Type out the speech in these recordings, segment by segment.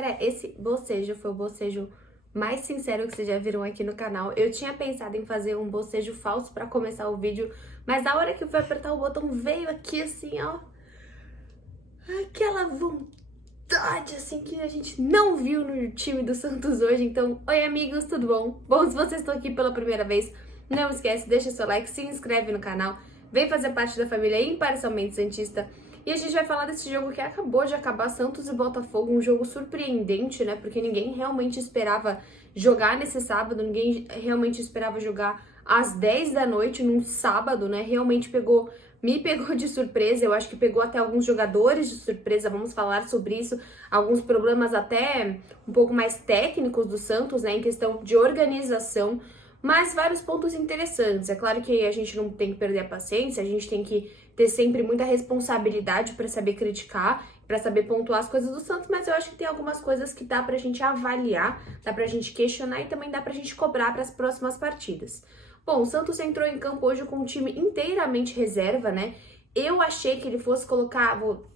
Cara, esse bocejo foi o bocejo mais sincero que vocês já viram aqui no canal. Eu tinha pensado em fazer um bocejo falso pra começar o vídeo, mas na hora que eu fui apertar o botão veio aqui assim, ó, aquela vontade assim que a gente não viu no time do Santos hoje. Então, oi amigos, tudo bom? Bom, se vocês estão aqui pela primeira vez, não esquece, deixa seu like, se inscreve no canal, vem fazer parte da família Imparcialmente Santista. E a gente vai falar desse jogo que acabou de acabar, Santos e Botafogo, um jogo surpreendente, né? Porque ninguém realmente esperava jogar nesse sábado, ninguém realmente esperava jogar às 10 da noite num sábado, né? Realmente me pegou de surpresa, eu acho que pegou até alguns jogadores de surpresa, vamos falar sobre isso, alguns problemas até um pouco mais técnicos do Santos, né? Em questão de organização, mas vários pontos interessantes. É claro que a gente não tem que perder a paciência, a gente tem que ter sempre muita responsabilidade para saber criticar, para saber pontuar as coisas do Santos, mas eu acho que tem algumas coisas que dá pra gente avaliar, dá pra gente questionar e também dá pra gente cobrar para as próximas partidas. Bom, o Santos entrou em campo hoje com um time inteiramente reserva, né? Eu achei que ele fosse colocar, vou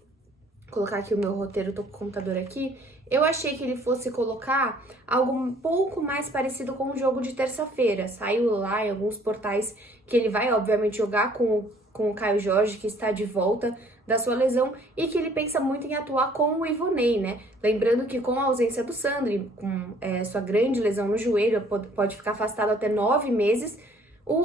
colocar aqui o meu roteiro, tô com o computador aqui. Eu achei que ele fosse colocar algo um pouco mais parecido com o jogo de terça-feira. Saiu lá em alguns portais que ele vai, obviamente, jogar com o Caio Jorge, que está de volta da sua lesão, e que ele pensa muito em atuar com o Ivonei, né? Lembrando que com a ausência do Sandri, com sua grande lesão no joelho, pode ficar afastado até 9 meses,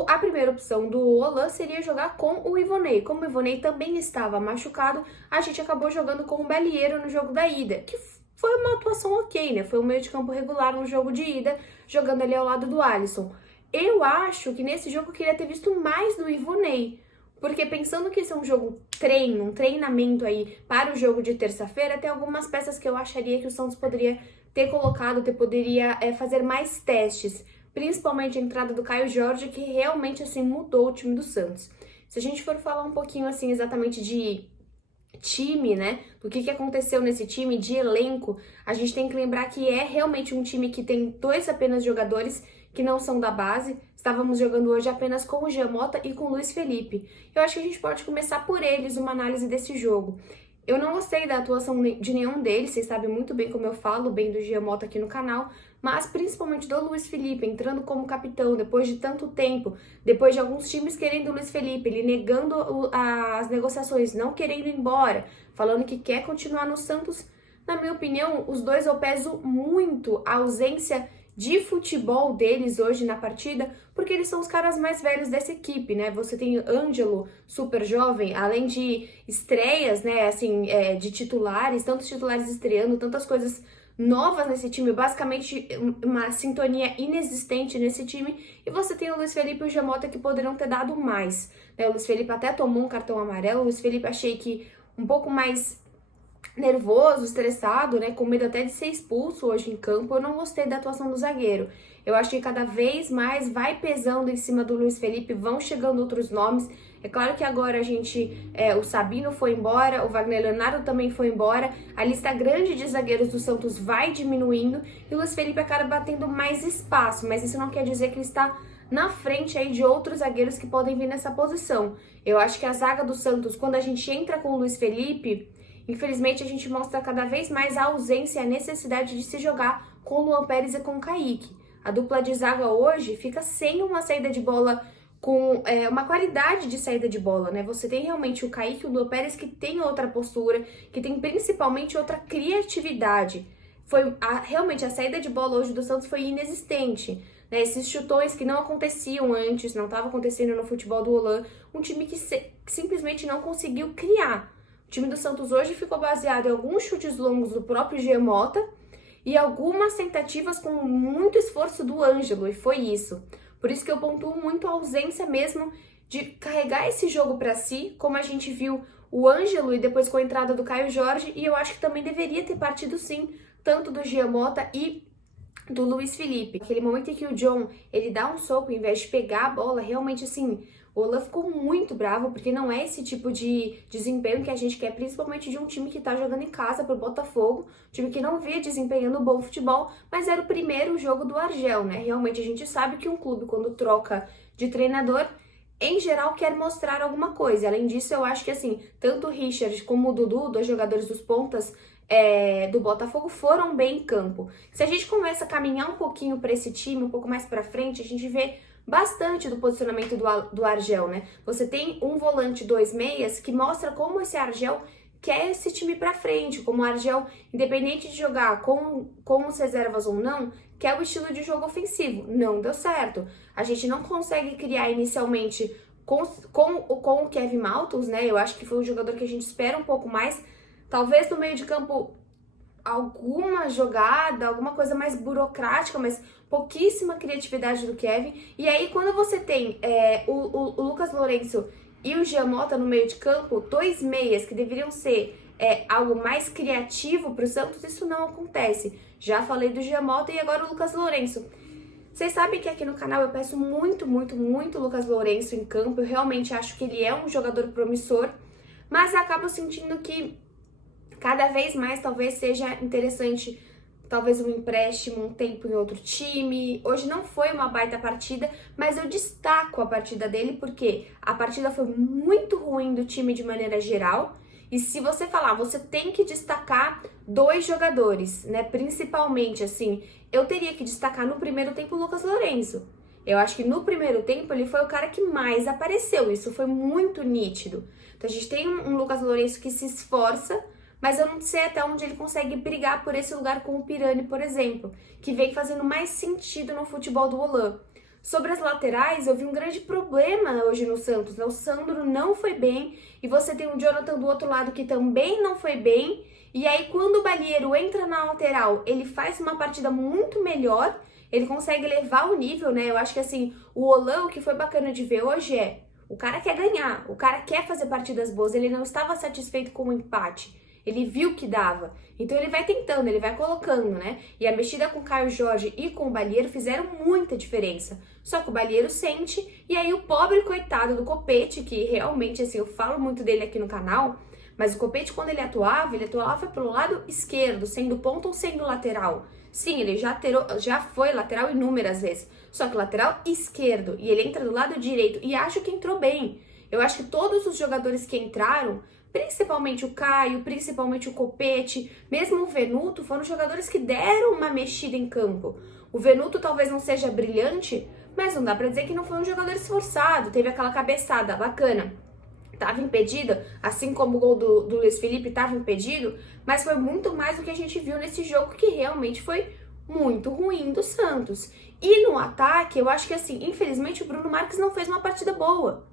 a primeira opção do Olan seria jogar com o Ivonei. Como o Ivonei também estava machucado, a gente acabou jogando com o Belieiro no jogo da ida, que foi uma atuação ok, né? Foi um meio de campo regular no jogo de ida, jogando ali ao lado do Alisson. Eu acho que nesse jogo eu queria ter visto mais do Ivonei, porque pensando que esse é um jogo treino, um treinamento aí para o jogo de terça-feira, tem algumas peças que eu acharia que o Santos poderia ter colocado, poderia fazer mais testes, principalmente a entrada do Caio Jorge, que realmente assim mudou o time do Santos. Se a gente for falar um pouquinho assim exatamente de time, né, do que aconteceu nesse time, de elenco, a gente tem que lembrar que é realmente um time que tem dois apenas jogadores que não são da base. Estávamos jogando hoje apenas com o Giamota e com o Luiz Felipe. Eu acho que a gente pode começar por eles, uma análise desse jogo. Eu não gostei da atuação de nenhum deles, vocês sabem muito bem como eu falo bem do Giamota aqui no canal, mas principalmente do Luiz Felipe, entrando como capitão depois de tanto tempo, depois de alguns times querendo o Luiz Felipe, ele negando as negociações, não querendo ir embora, falando que quer continuar no Santos. Na minha opinião, os dois eu peso muito a ausência de futebol deles hoje na partida, porque eles são os caras mais velhos dessa equipe, né? Você tem Ângelo, super jovem, além de estreias, né, assim, de titulares, tantos titulares estreando, tantas coisas novas nesse time, basicamente uma sintonia inexistente nesse time, e você tem o Luiz Felipe e o Giamota que poderiam ter dado mais, né? O Luiz Felipe até tomou um cartão amarelo, o Luiz Felipe achei que um pouco mais nervoso, estressado, né, com medo até de ser expulso hoje em campo. Eu não gostei da atuação do zagueiro. Eu acho que cada vez mais vai pesando em cima do Luiz Felipe, vão chegando outros nomes. É claro que agora o Sabino foi embora, o Wagner Leonardo também foi embora, a lista grande de zagueiros do Santos vai diminuindo e o Luiz Felipe acaba batendo mais espaço, mas isso não quer dizer que ele está na frente aí de outros zagueiros que podem vir nessa posição. Eu acho que a zaga do Santos, quando a gente entra com o Luiz Felipe, infelizmente, a gente mostra cada vez mais a ausência e a necessidade de se jogar com o Luan Pérez e com o Kaique. A dupla de zaga hoje fica sem uma saída de bola com uma qualidade de saída de bola, né? Você tem realmente o Kaique e o Luan Pérez que tem outra postura, que tem principalmente outra criatividade. Realmente, a saída de bola hoje do Santos foi inexistente, né? Esses chutões que não aconteciam antes, não estavam acontecendo no futebol do Olan, um time que simplesmente não conseguiu criar. O time do Santos hoje ficou baseado em alguns chutes longos do próprio Giamota e algumas tentativas com muito esforço do Ângelo, e foi isso. Por isso que eu pontuo muito a ausência mesmo de carregar esse jogo para si, como a gente viu o Ângelo e depois com a entrada do Caio Jorge, e eu acho que também deveria ter partido sim, tanto do Giamota e do Luiz Felipe. Aquele momento em que o John, ele dá um soco, ao invés de pegar a bola, realmente assim, o Olan ficou muito bravo, porque não é esse tipo de desempenho que a gente quer, principalmente de um time que tá jogando em casa pro Botafogo, um time que não via desempenhando bom futebol, mas era o primeiro jogo do Argel, né? Realmente a gente sabe que um clube, quando troca de treinador, em geral quer mostrar alguma coisa. Além disso, eu acho que assim, tanto o Richard como o Dudu, dois jogadores dos pontas, do Botafogo foram bem em campo. Se a gente começa a caminhar um pouquinho para esse time, um pouco mais para frente, a gente vê bastante do posicionamento do Argel, né? Você tem um volante, 2 meias, que mostra como esse Argel quer esse time para frente, como o Argel, independente de jogar com os reservas ou não, quer o estilo de jogo ofensivo. Não deu certo. A gente não consegue criar inicialmente com o Kevin Maltos, né? Eu acho que foi um jogador que a gente espera um pouco mais. Talvez no meio de campo alguma jogada, alguma coisa mais burocrática, mas pouquíssima criatividade do Kevin. E aí quando você tem o Lucas Lourenço e o Jean Mota no meio de campo, 2 meias que deveriam ser algo mais criativo para o Santos, isso não acontece. Já falei do Jean Mota e agora o Lucas Lourenço. Vocês sabem que aqui no canal eu peço muito, muito, muito o Lucas Lourenço em campo. Eu realmente acho que ele é um jogador promissor, mas eu acabo sentindo que cada vez mais talvez seja interessante, talvez um empréstimo, um tempo em outro time. Hoje não foi uma baita partida, mas eu destaco a partida dele porque a partida foi muito ruim do time de maneira geral. E se você falar, você tem que destacar 2 jogadores, né? Principalmente, assim, eu teria que destacar no primeiro tempo o Lucas Lourenço. Eu acho que no primeiro tempo ele foi o cara que mais apareceu, isso foi muito nítido. Então a gente tem um Lucas Lourenço que se esforça, mas eu não sei até onde ele consegue brigar por esse lugar com o Pirani, por exemplo, que vem fazendo mais sentido no futebol do Holan. Sobre as laterais, eu vi um grande problema hoje no Santos, né? O Sandro não foi bem e você tem o Jonathan do outro lado que também não foi bem. E aí quando o Balieiro entra na lateral, ele faz uma partida muito melhor, ele consegue levar o nível, né? Eu acho que assim, o Holan, o que foi bacana de ver hoje o cara quer ganhar, o cara quer fazer partidas boas, ele não estava satisfeito com o empate. Ele viu que dava, então ele vai tentando, ele vai colocando, né? E a mexida com o Caio Jorge e com o Balieiro fizeram muita diferença. Só que o Balieiro sente, e aí o pobre coitado do Copete, que realmente, assim, eu falo muito dele aqui no canal, mas o Copete, quando ele atuava pelo lado esquerdo, sendo ponta ou sendo lateral. Sim, ele já foi lateral inúmeras vezes, só que lateral esquerdo, e ele entra do lado direito, e acho que entrou bem. Eu acho que todos os jogadores que entraram, principalmente o Caio, principalmente o Copete, mesmo o Venuto, foram jogadores que deram uma mexida em campo. O Venuto talvez não seja brilhante, mas não dá pra dizer que não foi um jogador esforçado, teve aquela cabeçada bacana. Tava impedido, assim como o gol do Luiz Felipe tava impedido, mas foi muito mais do que a gente viu nesse jogo, que realmente foi muito ruim do Santos. E no ataque, eu acho que assim, infelizmente o Bruno Marques não fez uma partida boa.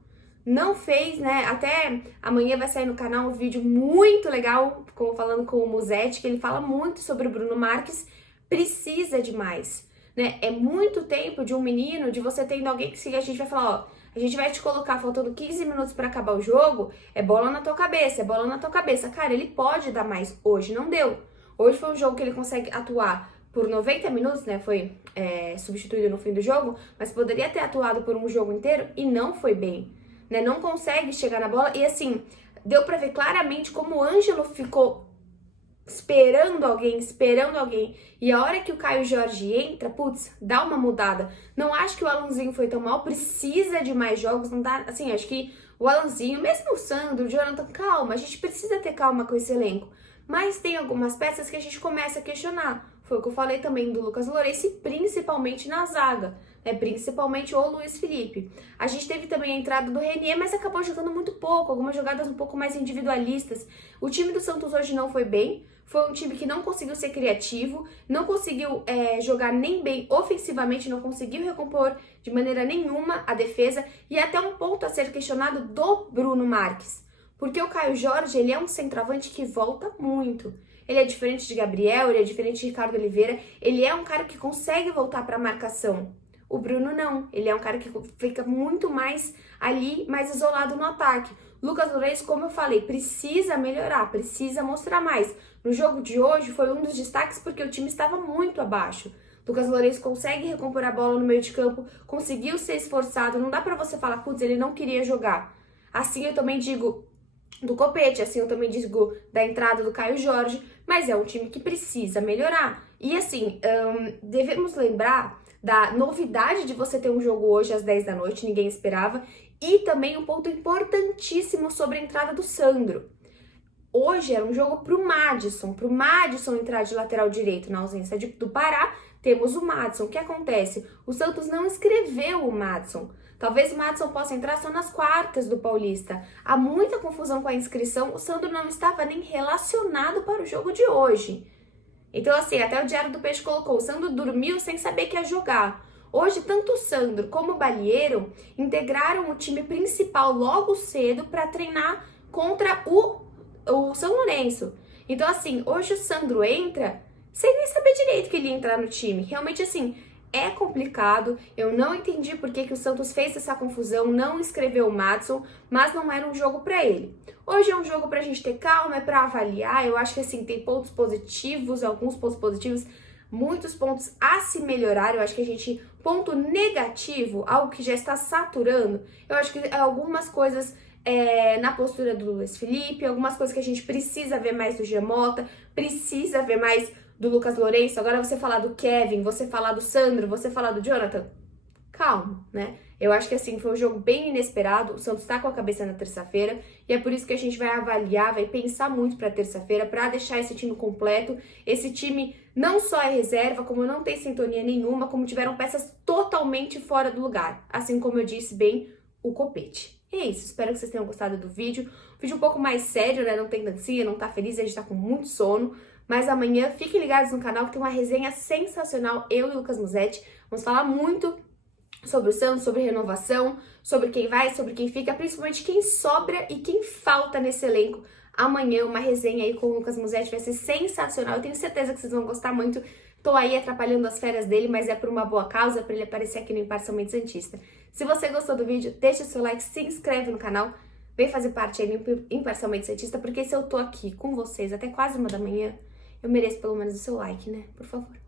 Não fez, né? Até amanhã vai sair no canal um vídeo muito legal, falando com o Musetti, que ele fala muito sobre o Bruno Marques. Precisa de mais, né? É muito tempo de um menino, de você tendo alguém que a gente vai falar, ó, a gente vai te colocar faltando 15 minutos para acabar o jogo, é bola na tua cabeça, é bola na tua cabeça. Cara, ele pode dar mais. Hoje não deu. Hoje foi um jogo que ele consegue atuar por 90 minutos, né? Foi substituído no fim do jogo, mas poderia ter atuado por um jogo inteiro e não foi bem. Né, não consegue chegar na bola, e assim, deu pra ver claramente como o Ângelo ficou esperando alguém, e a hora que o Caio Jorge entra, putz, dá uma mudada. Não acho que o Alanzinho foi tão mal, precisa de mais jogos, não dá, assim, acho que o Alanzinho, mesmo o Sandro, o Jonathan, calma, a gente precisa ter calma com esse elenco, mas tem algumas peças que a gente começa a questionar. Foi o que eu falei também do Lucas Lourenço, principalmente na zaga, né? Principalmente o Luiz Felipe. A gente teve também a entrada do Renier, mas acabou jogando muito pouco, algumas jogadas um pouco mais individualistas. O time do Santos hoje não foi bem, foi um time que não conseguiu ser criativo, não conseguiu jogar nem bem ofensivamente, não conseguiu recompor de maneira nenhuma a defesa, e até um ponto a ser questionado do Bruno Marques. Porque o Caio Jorge, ele é um centroavante que volta muito. Ele é diferente de Gabriel, ele é diferente de Ricardo Oliveira, ele é um cara que consegue voltar para a marcação. O Bruno não, ele é um cara que fica muito mais ali, mais isolado no ataque. Lucas Lourenço, como eu falei, precisa melhorar, precisa mostrar mais. No jogo de hoje foi um dos destaques porque o time estava muito abaixo. Lucas Lourenço consegue recompor a bola no meio de campo, conseguiu ser esforçado, não dá pra você falar, putz, ele não queria jogar. Assim eu também digo do Copete, assim eu também digo da entrada do Caio Jorge, mas é um time que precisa melhorar. E assim, devemos lembrar da novidade de você ter um jogo hoje às 10 da noite, ninguém esperava, e também um ponto importantíssimo sobre a entrada do Sandro. hoje era um jogo pro Madison entrar de lateral direito. Na ausência do Pará, temos o Madison. O que acontece? O Santos não inscreveu o Madison. Talvez o Madison possa entrar só nas quartas do Paulista. Há muita confusão com a inscrição. O Sandro não estava nem relacionado para o jogo de hoje. Então, assim, até o Diário do Peixe colocou, o Sandro dormiu sem saber que ia jogar. Hoje, tanto o Sandro como o Balieiro integraram o time principal logo cedo para treinar contra o São Lourenço. Então, assim, hoje o Sandro entra sem nem saber direito que ele ia entrar no time. Realmente, assim, é complicado. Eu não entendi por que o Santos fez essa confusão, não inscreveu o Madison, mas não era um jogo para ele. Hoje é um jogo pra gente ter calma, é pra avaliar. Eu acho que, assim, tem pontos positivos, alguns pontos positivos, muitos pontos a se melhorar. Eu acho que a gente, ponto negativo, algo que já está saturando, eu acho que algumas coisas na postura do Luiz Felipe, algumas coisas que a gente precisa ver mais do Gemota, precisa ver mais do Lucas Lourenço. Agora você falar do Kevin, você falar do Sandro, você falar do Jonathan, calma, né? Eu acho que, assim, foi um jogo bem inesperado. O Santos tá com a cabeça na terça-feira e é por isso que a gente vai avaliar, vai pensar muito pra terça-feira pra deixar esse time completo. Esse time não só é reserva, como não tem sintonia nenhuma, como tiveram peças totalmente fora do lugar. Assim como eu disse bem, o Copete. E é isso, espero que vocês tenham gostado do vídeo. Vídeo um pouco mais sério, né? Não tem dancinha, não tá feliz, a gente tá com muito sono. Mas amanhã fiquem ligados no canal que tem uma resenha sensacional, eu e o Lucas Musetti. Vamos falar muito sobre o Santos, sobre renovação, sobre quem vai, sobre quem fica, principalmente quem sobra e quem falta nesse elenco. Amanhã uma resenha aí com o Lucas Musetti vai ser sensacional, eu tenho certeza que vocês vão gostar muito. Tô aí atrapalhando as férias dele, mas é por uma boa causa, para ele aparecer aqui no Imparcialmente Santista. Se você gostou do vídeo, deixa o seu like, se inscreve no canal, vem fazer parte aí do Imparcialmente Santista, porque se eu tô aqui com vocês até quase 1 da manhã, eu mereço pelo menos o seu like, né? Por favor.